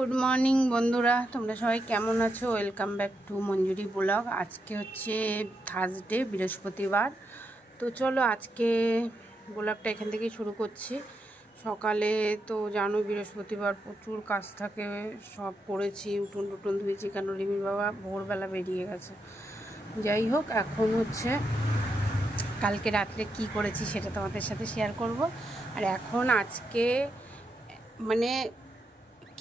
Good morning বন্ধুরা, তোমরা সবাই কেমন আছো? Welcome back to Manjuri blog. আজকে হচ্ছে থার্সডে, বৃহস্পতিবার। তো চলো আজকে ব্লগটা এখান থেকেই শুরু করছি। সকালে তো জানো বৃহস্পতিবার প্রচুর কাজ থাকে, সব করেছি, উঠোন টুটুন ধুয়েছি, কেন রিমির বাবা ভোরবেলা বেরিয়ে গেছে। যাই হোক, এখন হচ্ছে কালকে রাত্রে কি করেছি সেটা তোমাদের সাথে শেয়ার করব। আর এখন আজকে মানে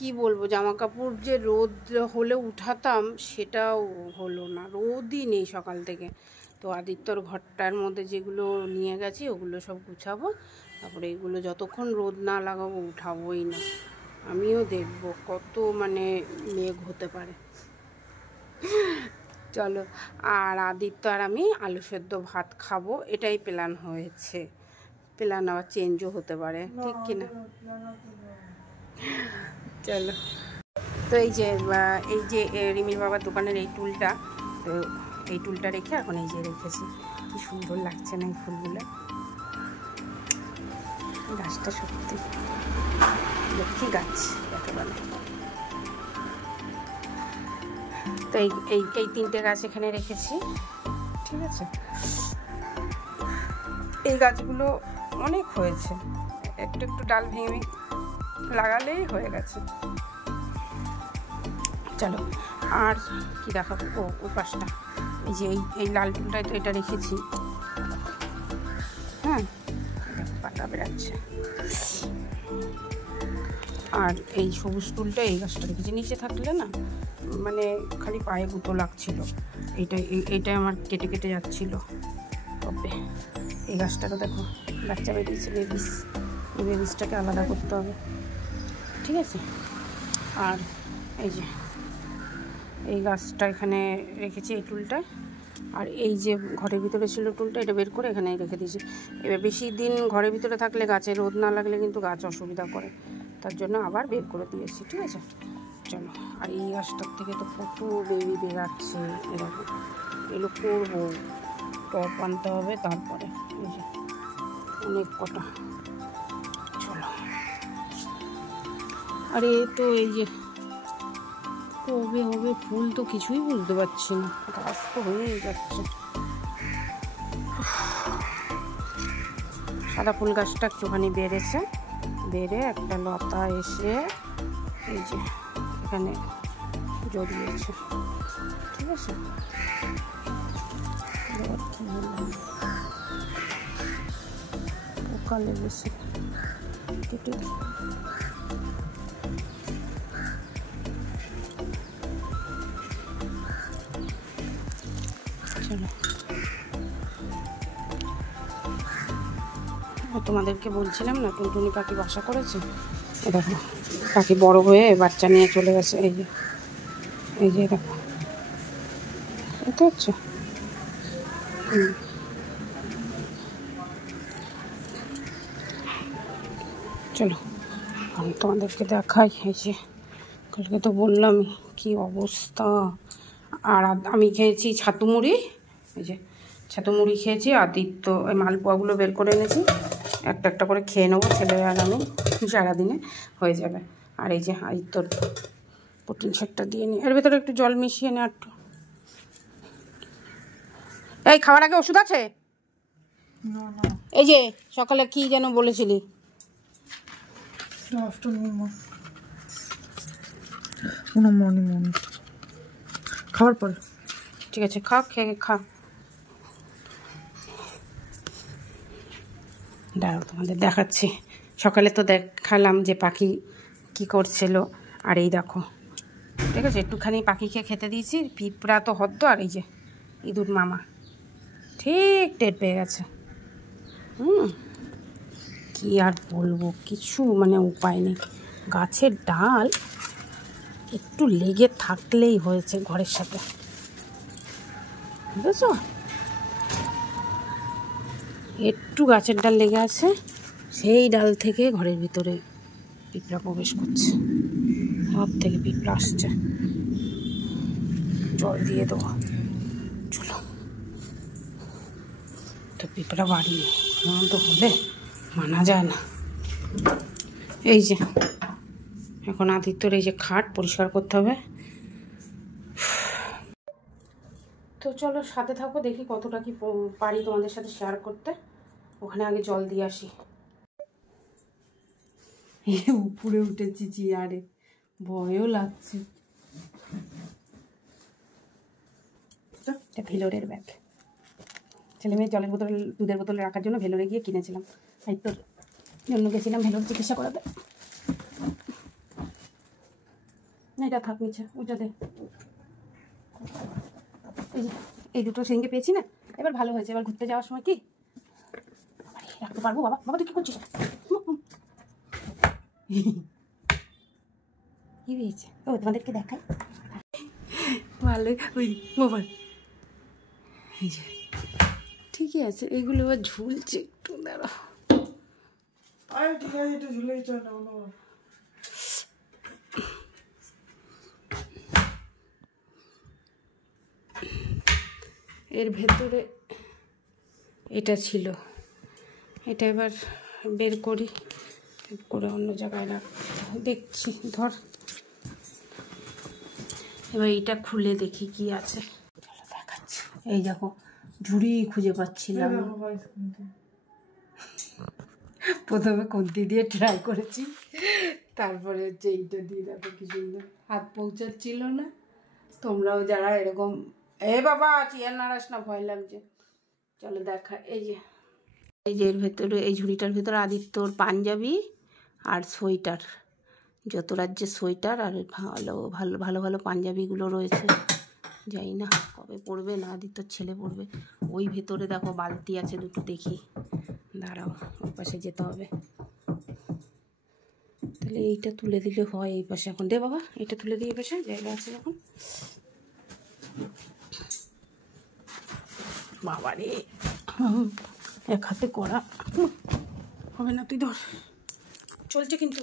কি বলবো, জামা কাপড় যে রোদ হলে উঠাতাম সেটাও হলো না, রোদই নেই সকাল থেকে। তো আদিত্যর ঘরটার মধ্যে যেগুলো নিয়ে গেছি ওগুলো সব গুছাবো, তারপরে এগুলো যতক্ষণ রোদ না লাগাবো উঠাবোই না। আমিও দেখব কত মানে মেঘ হতে পারে। চলো, আর আদিত্য আর আমি আলু সেদ্ধ ভাত খাবো, এটাই প্ল্যান হয়েছে। প্ল্যান আবার চেঞ্জও হতে পারে, ঠিক কিনা? চলো, তো এই যে রিমির বাবার দোকানের এই টুলটা, তো এই টুলটা রেখে এখন এই যে রেখেছি। কি সুন্দর লাগছে না এই ফুলগুলো, গাছটা সত্যি লক্ষ্মী গাছ একেবারে। তো এই তিনটে গাছ এখানে রেখেছি, ঠিক আছে। এই গাছগুলো অনেক হয়েছে, একটু একটু ডাল ভেঙে লাগালেই হয়ে গেছে। চলো, আর কি দেখাবো? ও পাশটা, এই যে এই লাল টুলটা এটা রেখেছি, হ্যাঁ, পাতা বেড়াচ্ছে। আর এই সবুজ টুলটা এই গাছটা রেখেছি, নিচে থাকলে না মানে খালি পায়ে গুঁতো লাগছিল, এইটাই আমার কেটে কেটে যাচ্ছিল। তবে এই গাছটাকে দেখো, বাচ্চা বেরিয়েছে, এই বেবিসটাকে আলাদা করতে হবে, ঠিক আছে। আর এই যে এই গাছটা এখানে রেখেছি, এই টুলটা। আর এই যে ঘরের ভিতরে ছিল টুলটা, এটা বের করে এখানে রেখে দিয়েছি। এবার বেশি দিন ঘরের ভিতরে থাকলে গাছে রোদ না লাগলে কিন্তু গাছ অসুবিধা করে, তার জন্য আবার বের করে দিয়েছি, ঠিক আছে। চলো, আর এই গাছটার থেকে তো প্রচুর বেবি বেরাচ্ছে, এরকম এগুলো করবো, টপ আনতে হবে, তারপরে এই যে অনেক কটা। চলো, আরে তো এই যে কবে হবে ফুল তো কিছুই বুঝতে পারছি না, গাছ তো হয়েই যাচ্ছে। সাদা ফুল গাছটা একটুখানি বেড়েছে, বেড়ে একটা লতা এসে এই যে এখানে জড়িয়েছে, ঠিক আছে। কি বললাম, পোকা লেগেছে, কেটে তোমাদেরকে বলছিলাম না টুনটুনি পাখি বাসা করেছে। এ দেখো, পাখি বড় হয়ে বাচ্চা নিয়ে চলে গেছে, এই যে দেখো, বুঝতে পারছো? চলো আমি তোমাদেরকে দেখাই। এই যে কালকে তো বললামই কি অবস্থা। আর আমি খেয়েছি ছাতু মুড়ি, এই যে ছাতু মুড়ি খেয়েছি। আদিত্য ওই মালপোয়াগুলো বের করে এনেছি, একটা একটা করে খেয়ে নেবো, ছেলে আর আমি, সারাদিনে হয়ে যাবে। আর এই যে আদিত্যর প্রোটিন শেকটা দিয়ে নিই, এর ভেতরে একটু জল মিশিয়ে নে। একটু এই খাওয়ার আগে ওষুধ আছে? এই যে সকালে কি যেন বলেছিলি? খাওয়ার পর ঠিক আছে, খেয়ে খা। দাঁড়াও তোমাদের দেখাচ্ছি। সকালে তো দেখালাম যে পাখি কি করছিল, আর এই দেখো, ঠিক আছে, একটুখানি পাখিকে খেতে দিয়েছি। পিঁপড়া তো হদ্দ, আর এই যে ইঁদুর মামা ঠিক টের পেয়ে গেছে। কি আর বলবো, কিছু মানে উপায় নেই। গাছের ডাল একটু লেগে থাকলেই হয়েছে ঘরের সাথে, বুঝেছ? একটু গাছের ডাল লেগে আছে, সেই ডাল থেকে ঘরের ভিতরে পিঁপড়া প্রবেশ করছে, সব থেকে পিঁপড়া আসছে। জল দিয়ে দেবো, চলো। তো পিঁপড়া বাড়ি তো হলে মানা যায় না। এই যে এখন আদিত্যর এই যে খাট পরিষ্কার করতে হবে। তো চলো সাথে থাকো, দেখি কতটা কি পারি তোমাদের সাথে শেয়ার করতে। ওখানে আগে জল দিয়ে আসি। উপরে উঠেছি চেয়ারে, ভয়ও লাগছে। এটা ভেলোরের ব্যাগ, ছেলে মেয়ের জলের বোতল দুধের বোতলে রাখার জন্য ভেলোরে গিয়ে কিনেছিলাম। তাই তোর জন্য গেছিলাম ভেলোর চিকিৎসা করাতে। না এটা থাক নিচে, ওটা দে। এই যে এই দুটো সেঙ্গে পেয়েছি না, এবার ভালো হয়েছে। এবার ঘুরতে যাওয়ার সময় কি রাখতে পারবো। বাবা বাবা তুই কি করছিস? কি হয়েছে? ও তোমাদেরকে দেখাই ভালোই ওই মোবাইল। এই যে ঠিকই আছে, এগুলো এবার ঝুলছে একটু, দাঁড়া। এর ভেতরে এটা ছিল, এটা এবার বের করি করে অন্য জায়গায় রাখ। দেখছি, ধর এবার এইটা খুলে দেখি কি আছে। চলো দেখাচ্ছি। এই দেখো ঝুড়ি খুঁজে পাচ্ছিলাম, প্রথমে খুন্তি দিয়ে ট্রাই করেছি, তারপরে হচ্ছে এইটা দিয়ে। দেখো কি সুন্দর, হাত পৌঁছাচ্ছিল না। তোমরাও যারা এরকম, এ বাবা চেয়ার নাড়াস না, ভয় লাগছে। চলো দেখা। এই যে এর ভেতরে, এই ঝুড়িটার ভেতরে আদিত্যর পাঞ্জাবি আর সোয়েটার, যত রাজ্যের সোয়েটার আর ভালো ভালো ভালো ভালো পাঞ্জাবিগুলো রয়েছে। যাই না কবে পড়বে, না আদিত্যর ছেলে পড়বে। ওই ভেতরে দেখো বালতি আছে দুটো, দেখি দাঁড়াও, ওই পাশে যেতে হবে। তাহলে এইটা তুলে দিলে হয় এই পাশে। এখন দে বাবা, এটা তুলে দিয়ে এই পাশে জায়গা আছে যখন। বাবা রে, এক হাতে করা হবে না, তুই ধর। চলছে কিন্তু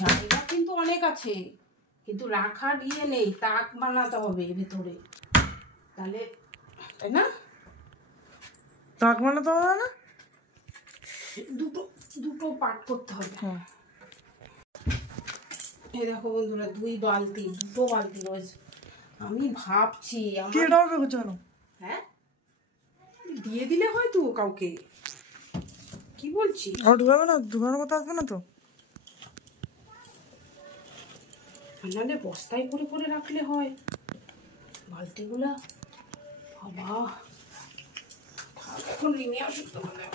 জায়গা কিন্তু অনেক আছে, কিন্তু রাখার ইয়ে নেই, তাক বানাতে হবে ভেতরে, তাহলে তাই না? তাক বানাতে হবে না, দুটো দুটো পার্ট করতে হবে। এই দেখো বন্ধুরা, দুটো বালতি রয়েছে। আমি ভাবছি হ্যাঁ দিয়ে দিলে হয়তো কাউকে, কি বলছি? ঢুকাবে না, ঢুকানোর কথা আসবে না তো। নাহলে বস্তায় করে করে রাখলে হয় বালতিগুলা। বাবা এখন রিমে আসুক তোমাদের।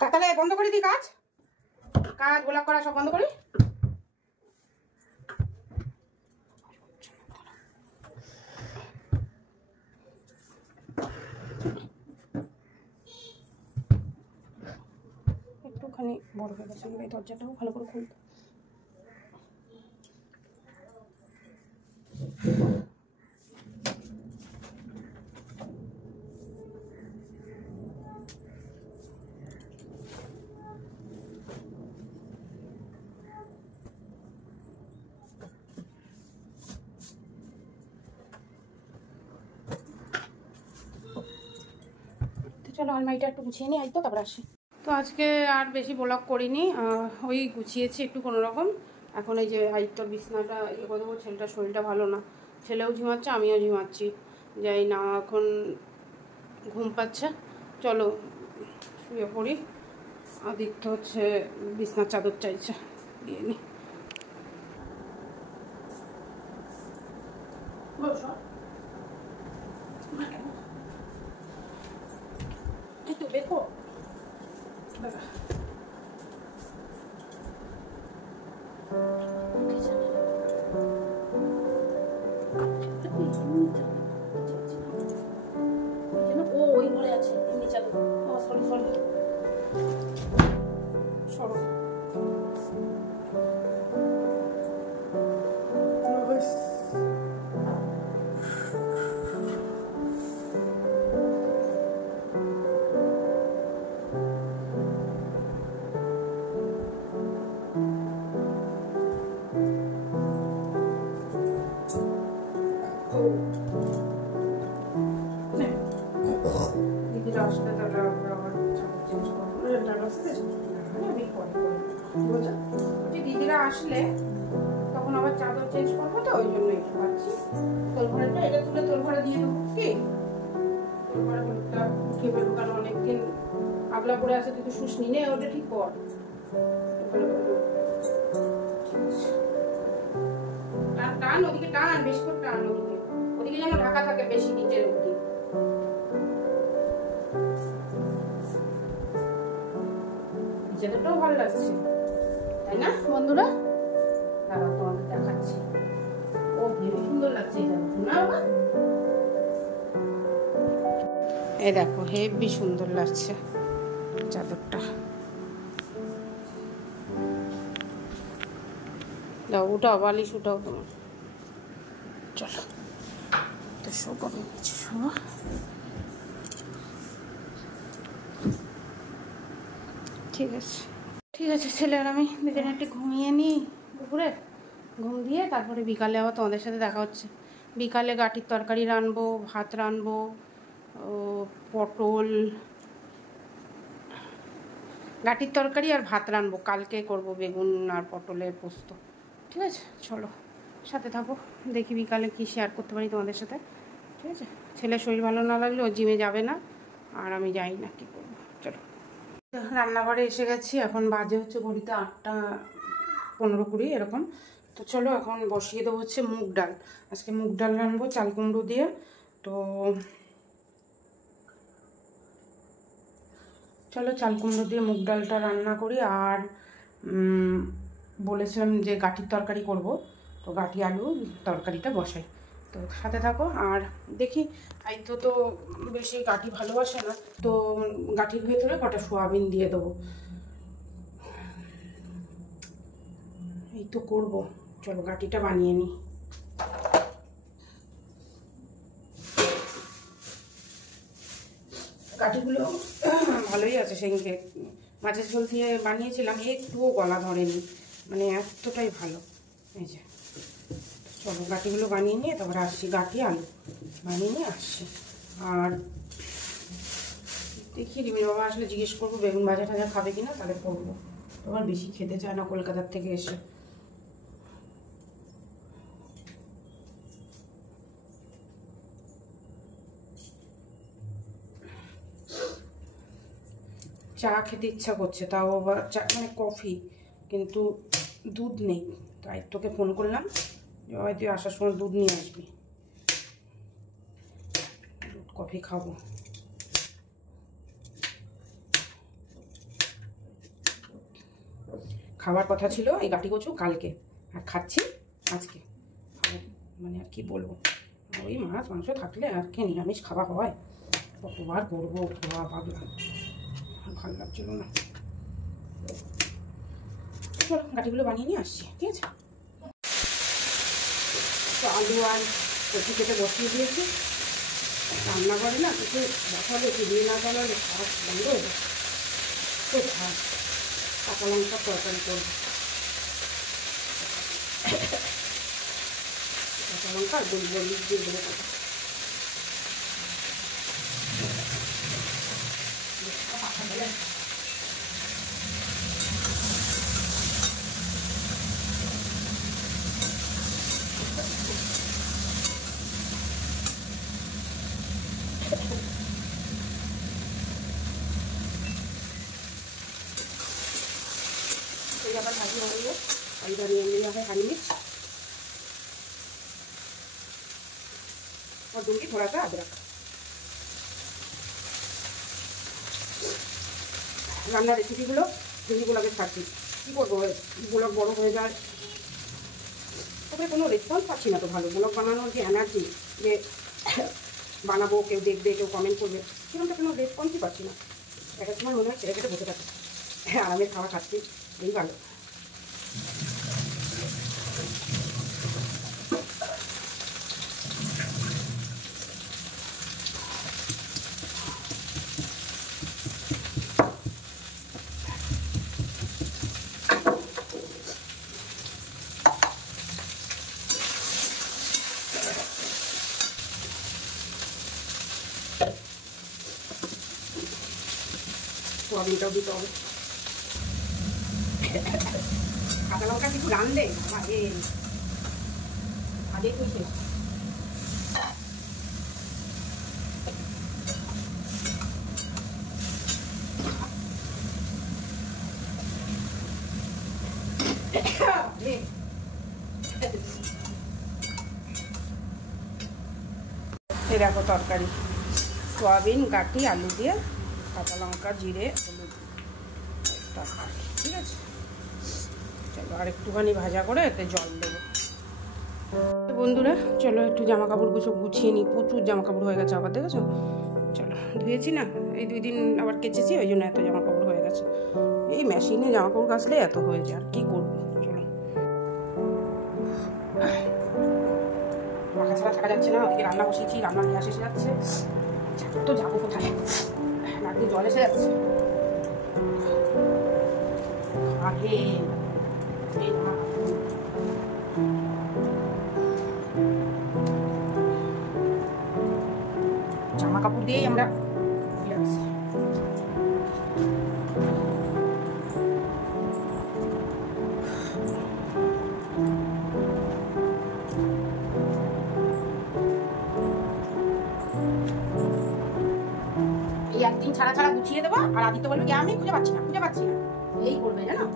তাহলে বন্ধ করে দিই কাজ, গোলাপ করা সব বন্ধ করি। একটুখানি বড় হয়ে গেছে, এই দরজাটাও ভালো করে খুলতে। চলো আলমারিটা একটু গুছিয়ে নিই, আজ তো তারপর আসি। তো আজকে আর বেশি ব্লগ করিনি, ওই গুছিয়েছি একটু কোনো রকম। এখন এই যে আদিত্যর বিছনাটা ইয়ে করে দেবো। ছেলেটার শরীরটা ভালো না, ছেলেও ঝিমাচ্ছে আমিও ঝিমাচ্ছি, যাই না এখন ঘুম পাচ্ছে। চলো শুয়ে পড়ি। আদিত্য হচ্ছে বিছনার চাদর চাইছে, দিয়ে নি। একটু দেখো ওই ঘরে আছে, এমনি চালু। সরি সরি, সরো। তারপরে আবার চাদর চেঞ্জ করবো। আমি পরে দিদিরা আসলে তখন আবার চাদর চেঞ্জ করবো, তো ওই জন্য একটু ভাবছি তোর ঘরেটা এটা তুলে তোর ঘরে দিয়ে দেবো। কি তোর ঘরে হলুদটা উঠে ফেলবো, কারণ অনেকদিন আগলা পরে আছে, তুই তো শুস নি, ওটা ঠিক কর। টান টান ওদিকে, টান বেশি করে টান ওদিকে, ওদিকে যেন ঢাকা থাকে বেশি নিচের অব্দি। নিচেটাও ভালো লাগছে তাই না বন্ধুরা? দাঁড়াও তোমাদের দেখাচ্ছি। ও হেবি সুন্দর লাগছে এটা না বাবা? এই দেখো হেবি সুন্দর লাগছে চাদরটা। দাও উঠাও, বালিশ উঠাও তোমার। চলো তো শোবো, নিচে শোবো। ঠিক আছে ঠিক আছে, ছেলে আর আমি দুজনে একটু ঘুমিয়ে নিই দুপুরে। ঘুম দিয়ে তারপরে বিকালে আবার তোমাদের সাথে দেখা হচ্ছে। বিকালে গাঠির তরকারি রানবো, ভাত রানবো, পটল গাঠির তরকারি আর ভাত রানবো। কালকে করব বেগুন আর পটলের পোস্ত। ঠিক আছে চলো সাথে থাকো, দেখি বিকালে কি শেয়ার করতে পারি তোমাদের সাথে। ঠিক আছে, ছেলের শরীর ভালো না লাগলে ও জিমে যাবে না, আর আমি যাই না, কি করবো। চলো রান্নাঘরে এসে গেছি, এখন বাজে হচ্ছে ঘড়িতে 8:15-20 এরকম। তো চলো এখন বসিয়ে দেবো হচ্ছে মুগ ডাল। আজকে মুগ ডাল রানবো চাল কুমড়ো দিয়ে। তো চলো চাল কুমড়ো দিয়ে মুগ ডালটা রান্না করি। আর বলেছিলাম যে গাঠির তরকারি করব, তো গাঠি আলু তরকারিটা বসাই। তো সাথে থাকো। আর দেখি আইতো তো বেশি গাঠি ভালোবাসে না, তো গাঠির ভেতরে কটা সোয়াবিন দিয়ে দেবো। এই তো করবো, চলো গাঠিটা বানিয়ে নিই। গাঠিগুলো ভালোই আছে, সেদিনকে মাছের ঝোল দিয়ে বানিয়েছিলাম, একটুও গলা ধরেনি, মানে এতটাই ভালো। এই যে চলো গাঠিগুলো বানিয়ে নিয়ে তারপরে আসছি, গাঠি আলু বানিয়ে নিয়ে আসছি। আর দেখি রিমির বাবা আসলে জিজ্ঞেস করবো বেগুন ভাজা টাজা খাবে কিনা, তাহলে করবো। তোমার বেশি খেতে চায় না কলকাতার থেকে এসে। চা খেতে ইচ্ছা করছে, তাও আবার চা মানে কফি, কিন্তু দুধ নেই। তাই তোকে ফোন করলাম যে ভাই তুই আসার সময় দুধ নিয়ে আসবি, দুধ কফি খাবো। খাওয়ার কথা ছিল এই গাঠি কচু কালকে, আর খাচ্ছি আজকে। মানে আর কি বলবো, ওই মাছ মাংস থাকলে আর কি নিরামিষ খাওয়া হয়, কতবার করবো খাওয়া পাগলা, ভালো লাগছিল না। চলো গাঠিগুলো বানিয়ে নিয়ে আসছি। ঠিক আছে, তো আলু আর কচু কেটে বসিয়ে দিয়েছি। রান্না করে না কিছু বসালে দিয়ে না চালালে খাওয়া বন্ধ হয়ে যায়। তো ভাত কাঁচা লঙ্কার তরকারি করবো, কাঁচা লঙ্কা আর গোলমরিচ দিয়ে দেবো। আবার ভাজি হয়ে গেলে আমি ধরিয়ে নিয়ে হবে हरी मिर्च और दूंगी थोड़ा सा अदरक। রান্নার রেসিপিগুলো দিদিগুলোকে ছাড়ছি, কী করবো, ব্লগ বড়ো হয়ে যায়, তবে কোনো রেসপন্স পাচ্ছি না তো ভালো। ব্লগ বানানোর যে এনার্জি, যে বানাবো কেউ দেখবে কেউ কমেন্ট করবে, সেরকমটা কোনো রেসপন্সই পাচ্ছি না। একটা সময় মনে হয় ছেড়ে কেটে বসে থাকে, আরামের খাওয়া খাচ্ছি, এই ভালো। সোয়াবিনটাও দিতে হবে। কাঁচা লঙ্কা কিছু রান্ধে আগে আগে তো শেষ। এই দেখো তরকারি, সোয়াবিন কাটি আলু দিয়ে কাঁচা লঙ্কা জিরে হলুদ তরকারি, ঠিক আছে। চলো আর একটুখানি ভাজা করে এতে জল দেবো। তো বন্ধুরা চলো একটু জামা কাপড়গুলো সব গুছিয়ে নিই, প্রচুর জামা কাপড় হয়ে গেছে আবার, দেখেছো? চলো ধুয়েছি না, এই 2 দিন আবার কেচেছি, ওই জন্য এত জামা কাপড় হয়ে গেছে। এই মেশিনে জামা কাপড় কাচলে এত হয়ে যায়, আর কি করবো। চলো পাখা ছাড়া থাকা যাচ্ছে না, ওদিকে রান্না বসিয়েছি, রান্নার গ্যাস এসে যাচ্ছে, তো যাবো কোথায়, নাক দিয়ে জল এসে যাচ্ছে। আগে জামা কাপড় দিয়েই আমরা একদিন ছাড়া ছাড়া গুছিয়ে দেবো, আর আদিত্য বলবে আমি খুঁজে পাচ্ছি না এই করবে, জানো?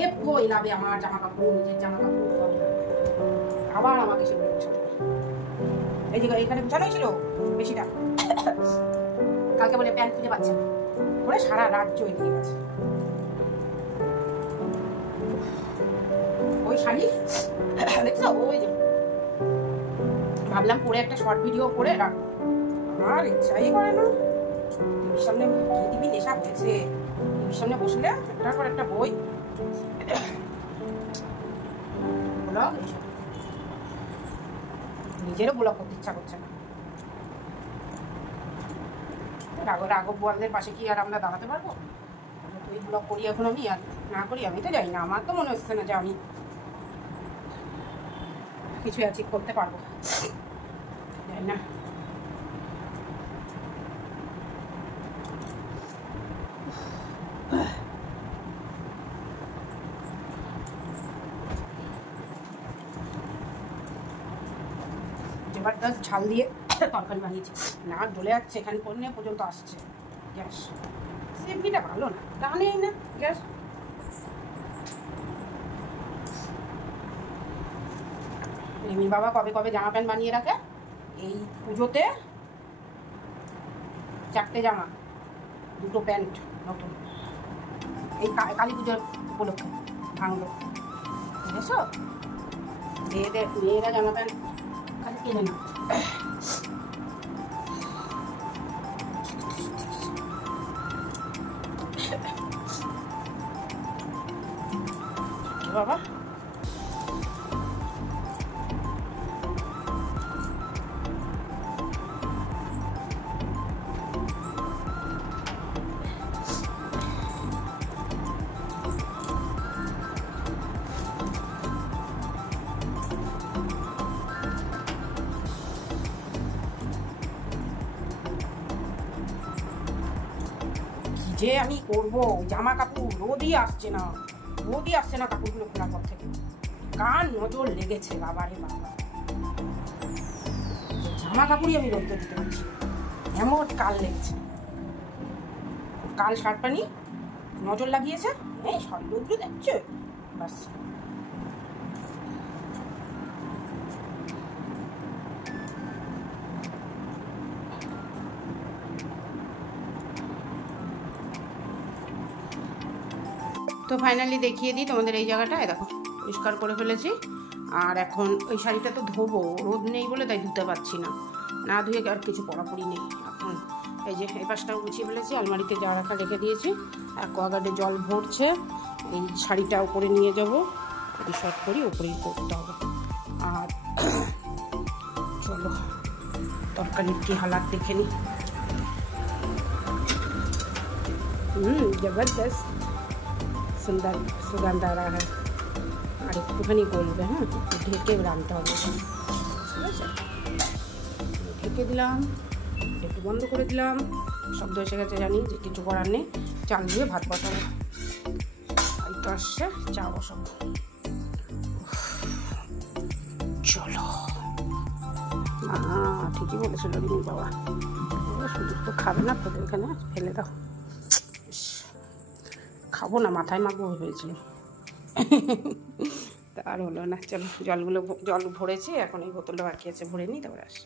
এ পুরো এলাবে আমার জামা কাপড়, নিজের জামা কাপড়, আবার আমাকে সেগুলো গুছাতে। এই যে এখানে গুছানোই ছিল বেশিটা, কালকে বলে প্যান্ট খুঁজে পাচ্ছে না, করে সারা রাত চলে দিয়ে গেছে। ওই শাড়ি দেখছো, ওই যে ভাবলাম পরে একটা শর্ট ভিডিও করে রাখবো, আমার ইচ্ছাই করে না। টিভির সামনে টিভি নেশা হয়েছে, টিভির সামনে বসলে একটার পর একটা বই, নিজেরও ব্লগ করতে ইচ্ছা করছে না। রাঘব বোয়ালদের পাশে কি আর আমরা দাঁড়াতে পারবো? তুই ব্লগ করি এখন আমি, আর না করি আমি তো জানি না, আমার তো মনে হচ্ছে না যে আমি কিছু অ্যাচিভ করতে পারবো, জানি না। জবরদস্ত ঝাল দিয়ে তরকারি বানিয়েছি, না জ্বলে যাচ্ছে, এখানে পড়লে পর্যন্ত আসছে গ্যাস। সেফটিটা ভালো না, টানেই না গ্যাস। রিমির বাবা কবে কবে জামা প্যান্ট বানিয়ে রাখে, এই পুজোতে 4টে জামা, 2টো প্যান্ট নতুন, এই কালী পুজোর উপলক্ষে ভাঙলো, বুঝেছো? মেয়েরা জামা প্যান্ট খালি কিনে না। বাবা যে আমি করবো, জামা কাপড় রোদই আসছে না কাপড়গুলো খোলার পর থেকে, কার নজর লেগেছে বাবারে বাবা, জামা কাপড়ই আমি রোদে দিতে পারছি, এমন কাল লেগেছে। কাল শার্টপানি নজর লাগিয়েছে, এই সব রোদ্রু দেখছে বাস। তো ফাইনালি দেখিয়ে দিই তোমাদের, এই জায়গাটায় দেখো পরিষ্কার করে ফেলেছি। আর এখন ওই শাড়িটা তো ধোবো, রোদ নেই বলে তাই ধুতে পারছি না, না ধুয়ে আর কিছু পরাপরি নেই। এখন এই যে এই পাশটাও গুছিয়ে ফেলেছি, আলমারিতে যা রাখা রেখে দিয়েছি, অ্যাকোয়াগার্ডে জল ভরছে, এই শাড়িটা উপরে নিয়ে যাবো, এই শর্ট করি উপরেই করতে হবে। আর চলো তরকারির কি হালাত দেখে নি। জবরদস্ত সুন্দর সুগন্ধ आ रहा है। আর একটুখানি গলবে, হ্যাঁ ঢেকে রাখতে হবে, ঠিক আছে? ঢেকে দিলাম, একটু বন্ধ করে দিলাম। শব্দ এসে গেছে জানি, যে কিছু করার নেই। চাল দিয়ে ভাত বসাবো, এই তো আসছে, চা বসাবো। চলো, ঠিকই বলেছিল রিমির বাবা, শুধু তো খাবে না তোদের এখানে, ফেলে দাও। খাবো না, মাথায় মাখবো ভেবেছিল, তা আর হলো না। চলো, জল ভরেছি, এখন এই বোতলটা বাকি আছে, ভরে নিই, তারপরে আসি।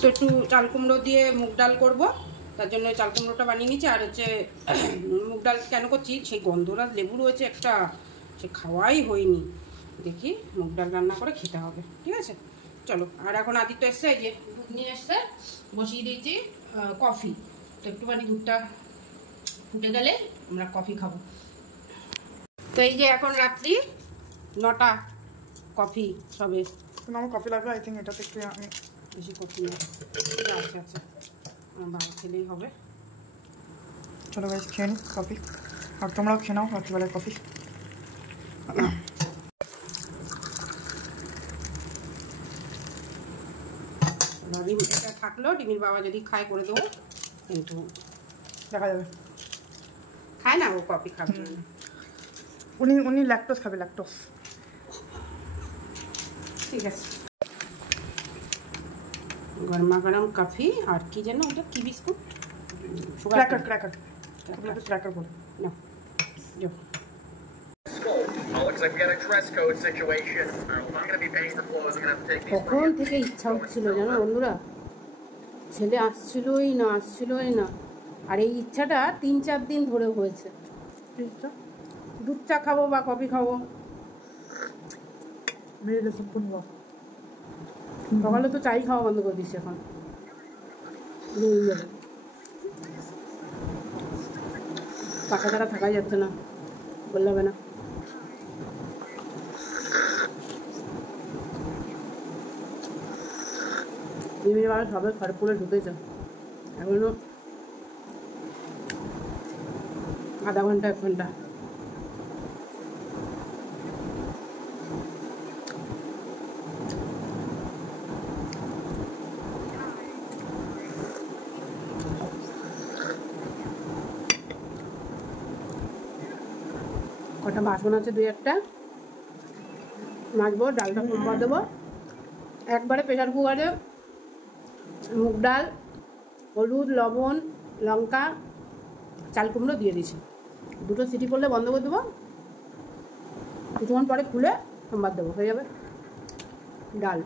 তো একটু চাল কুমড়ো দিয়ে মুগ ডাল করবো, তার জন্য চাল কুমড়োটা বানিয়ে নিচ্ছি। আর হচ্ছে মুগ ডাল কেন করছি, সেই গন্ধরাজ লেবু রয়েছে একটা, সে খাওয়াই হয়নি। দেখি মুগ ডাল রান্না করে খেতে হবে, ঠিক আছে? চলো। আর এখন আদিত্য এসছে, এই যে দুধ নিয়ে এসছে, বসিয়ে দিয়েছি কফি। তো একটুখানি দুধটা ফুটে গেলে আমরা কফি খাবো। তো এই যে এখন রাত্রি 9টা, কফি সবে। আমার কফি লাগবে, আই থিঙ্ক এটাতে একটু আমি বেশি কফি না। আচ্ছা আচ্ছা, ভালো খেলেই হবে। চলো গাইস, খেয়ে নিই কফি, আর তোমরাও খেয়ে নাও রাত্রিবেলায় কফি। এটা থাকলো, ডিমির বাবা যদি খায় করে দেবো, কিন্তু দেখা যাবে। খায় না ও, কফি খাবে না। উনি ল্যাকটোস খাবে, ল্যাকটোস। ঠিক আছে, গরমা গরম কফি। আর কি যেন ওটা, কি বিস্কুট? ক্র্যাকার, ক্র্যাকার, ক্র্যাকার বলে না। কখন থেকে ইচ্ছা হচ্ছিল জানো বন্ধুরা, ছেলে আসছিলই না। আর এই ইচ্ছাটা 3-4 দিন ধরে হয়েছে। দুধ চা খাবো বা কফি খাবো। সকালে তো চাই খাওয়া বন্ধ করে দিচ্ছি এখন, পাখা ছাড়া থাকাই যাচ্ছে না, বললে হবে না। বিভিন্ন বার সবে খড়পুরে ঢুকেছে, এখনো আধা ঘন্টা 1 ঘন্টা। কটা বাসন আছে, 2-1টা মাজবো, ডালটা সম্বার দেবো। একবারে প্রেশার কুকারে মুগ ডাল, হলুদ, লবণ, লঙ্কা, চাল কুমড়ো দিয়ে দিয়েছি। 2টো সিটি করলে বন্ধ করে দেবো, কিছুক্ষণ পরে খুলে সম্বার দেবো, হয়ে যাবে ডাল।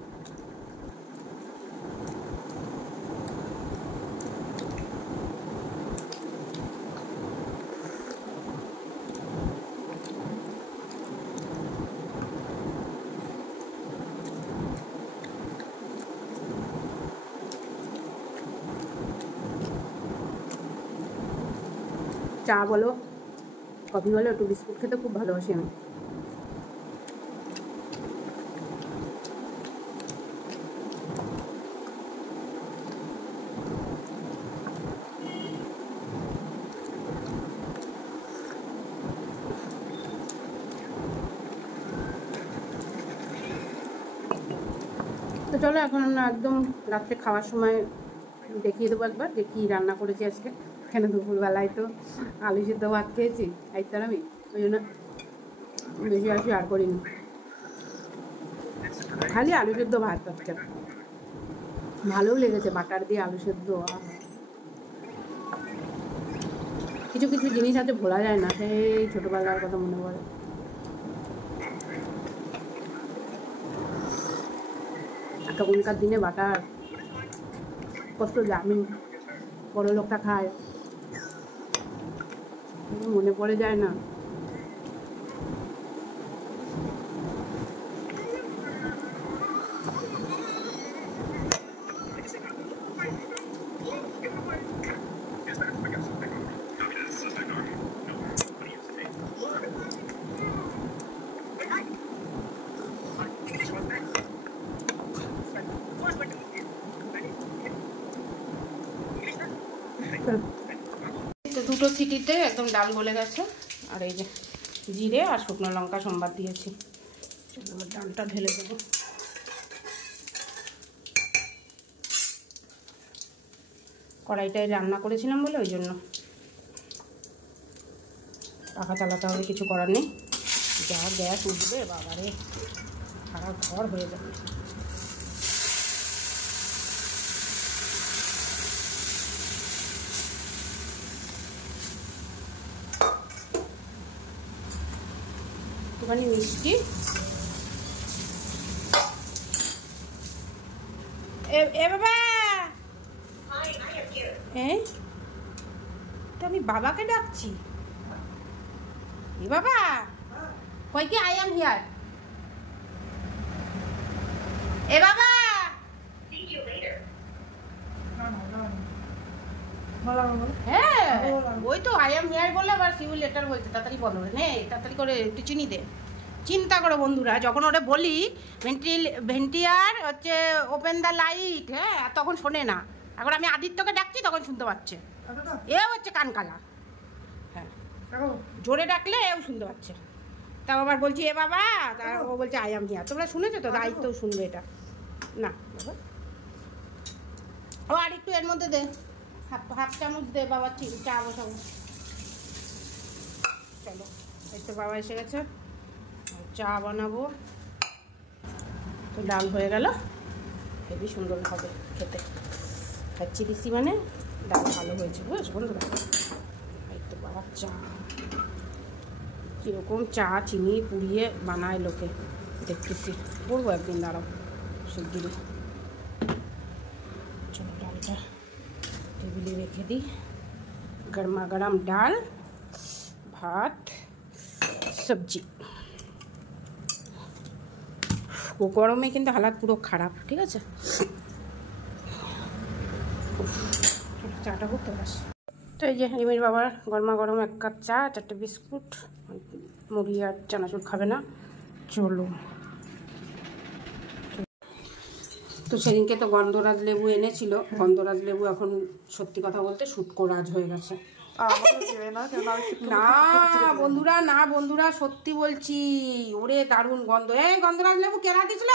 চা বলো, কফি বলো, একটু বিস্কুট খেতে খুব ভালোবাসি আমি। তো চলো, এখন আমরা একদম রাত্রে খাওয়ার সময় দেখিয়ে দেবো একবার যে কী রান্না করেছি আজকে। কেন দুপুরবেলায় তো আলু সিদ্ধ ভাত খেয়েছি, একটার আমি, ওই জন্য বেশি আর শেয়ার করিনি, খালি আলু সিদ্ধ ভাত আজকে। ভালোও লেগেছে, বাটার দিয়ে আলু সিদ্ধ। কিছু কিছু জিনিস আছে ভোলা যায় না, সেই ছোটোবেলার কথা মনে পড়ে। তখনকার দিনে বাটার কত দামি, বড় লোকটা খায়, মনে পড়ে যায় না। তো 2টো সিটিতে একদম ডাল গলে গেছে। আর এই যে জিরে আর শুকনো লঙ্কা সম্বাদ দিয়েছি। চলো এবার ডালটা ঢেলে দেবো। কড়াইটায় রান্না করেছিলাম বলে ওই জন্য পাখা চালাতে হবে, কিছু করার নেই। যা গ্যাস উঠবে বাবারে, সারা ঘর হয়ে যাবে। একটুখানি মিষ্টি, এ বাবা তো আমি বাবাকে ডাকছি। এ বাবা কই কি, আই এম হিয়ার। এ বাবা হ্যাঁ ওই তো আই এম হিয়ার বললে আবার সিউ লেটার বলছে, তাড়াতাড়ি বলো নে, তাড়াতাড়ি করে একটু চিনি দে। চিন্তা করো বন্ধুরা, যখন ওরা বলি ভেন্টিয়ার হচ্ছে ওপেন দ্য লাইট, হ্যাঁ তখন শোনে না। এখন আমি আদিত্যকে ডাকছি তখন শুনতে পাচ্ছে। এ হচ্ছে কানকালা, হ্যাঁ জোরে ডাকলে এও শুনতে পাচ্ছে। তাও আবার বলছি এ বাবা, ও বলছে আই এম হিয়ার। তোমরা শুনেছো তো, দায়িত্বও শুনবে এটা না বাবা। ও আর একটু এর মধ্যে দে, হাফ চামচ দে বাবা, ঠিক চা বসাবো। চলো এই তো বাবা এসে গেছে, চা বানাবো। তো ডাল হয়ে গেল, হেবি সুন্দর হবে খেতে। খাচ্ছি দিচ্ছি মানে ডাল ভালো হয়েছে, বুঝেছো বন্ধুরা। এই তো বাবা চা, কীরকম চা চিনি পুড়িয়ে বানায় লোকে দেখতেছি, করবো একদিন, দাঁড়াও শিগগিরি। চলো ডালটা টেবিলে রেখে দিই। গরমা গরম ডাল, ভাত, সবজি। ও গরমে কিন্তু হালাত পুরো খারাপ, ঠিক আছে। চাটা করতে পারস তো। এই যে রিমির বাবার গরমা গরম 1 কাপ চা, 4টে বিস্কুট, মুড়ি আর চানাচুর খাবে না। চলো তো সেদিনকে তো গন্ধরাজ লেবু এনেছিল, গন্ধরাজ লেবু এখন সত্যি কথা বলতে শুটকো রাজ হয়ে গেছে। না বন্ধুরা, না বন্ধুরা সত্যি বলছি, ওরে দারুণ গন্ধ। এই গন্ধরাজ লেবু কেনা দিছিল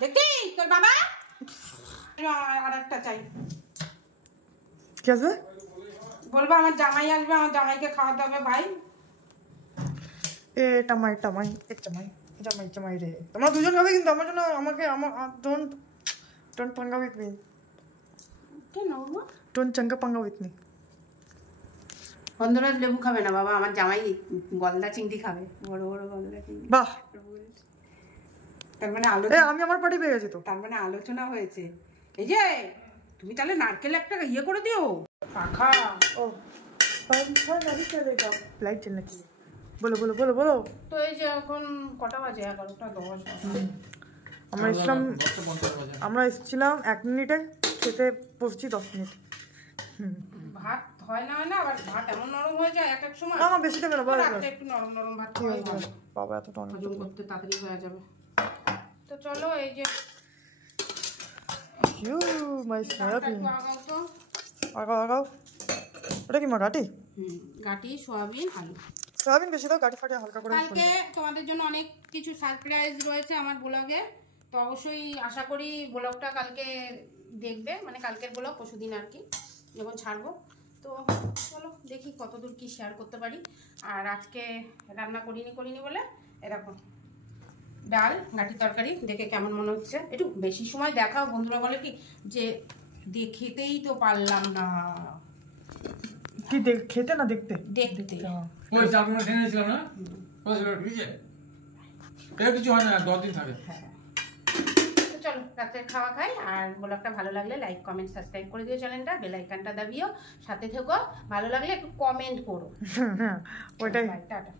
দেখি তোর বাবা। আর একটা চাই, কি আছে বলবো আমার জামাই আসবে, আমার জামাইকে খাওয়াতে হবে ভাই। এ টামাই টামাই এক চামাই জামাই জামাই রে, তোমরা দুজন খাবে কিন্তু আমার জন্য, আমাকে ডোন্ট পাঙ্গা উইথ মি। কেন ডোন্ট চাঙ্গা পাঙ্গা উইথ মি। গন্ধরাজ লেবু খাবে না বাবা, আমার জামাই গলদা চিংড়ি খাবে, বড় বড় গলদা চিংড়ি। বাহ, তার মানে আলোচনা, আমি আমার পার্টি পেয়ে গেছি তো। তার মানে আলোচনা হয়েছে। এই যে তুমি তাহলে নারকেল একটা ইয়ে করে দিও পাখা। ও লাইট জ্বলনা কি, বলো বলো বলো বলো। তো এই যে এখন কটা বাজে, 11টা 10। আমরা এসেছিলাম 1 মিনিটে, খেতে বসছি 10 মিনিট। ভাত হয় না আবার ভাত এমন নরম হয়ে যায় এক সময়। না বেশি দেবে না, রাতে একটু নরম নরম ভাত খাওয়াই ভালো, বাবা এত টন হজম করতে তাড়াতাড়ি হয়ে যাবে। তো চলো এই যে ইউ মাই সয়াবিন, আগাও তো, আগাও আগাও। ওটা কি মা গাটি? গাটি সয়াবিন আলু। সয়াবিন বেশি দাও, গাটি ফাটি হালকা করে। কালকে তোমাদের জন্য অনেক কিছু সারপ্রাইজ রয়েছে আমার ব্লগে, তো অবশ্যই আশা করি ব্লগটা কালকে দেখবে, মানে কালকের ব্লগ পরশুদিন আর কি যখন ছাড়বো। তো চলো দেখি কতদূর কি শেয়ার করতে পারি। আর আজকে রান্না করিনি বলে এরকম ডাল গাটি তরকারি, দেখে কেমন মনে হচ্ছে একটু বেশি সময় দেখাও। বন্ধুরা বলে কি যে খেতেই তো পারলাম না। কি খেতে না দেখতে? দেখতে ওই চাপগুলো ঢেনেছিলাম না, কিছু হয় না, 10 দিন থাকে। হ্যাঁ তো চলো রাতের খাওয়া খাই। আর ব্লগটা ভালো লাগলে লাইক কমেন্ট সাবস্ক্রাইব করে দিও, চ্যানেলটা বেল আইকনটা দাবিও, সাথে থেকো। ভালো লাগলে একটু কমেন্ট করো। ওইটাই টাটা।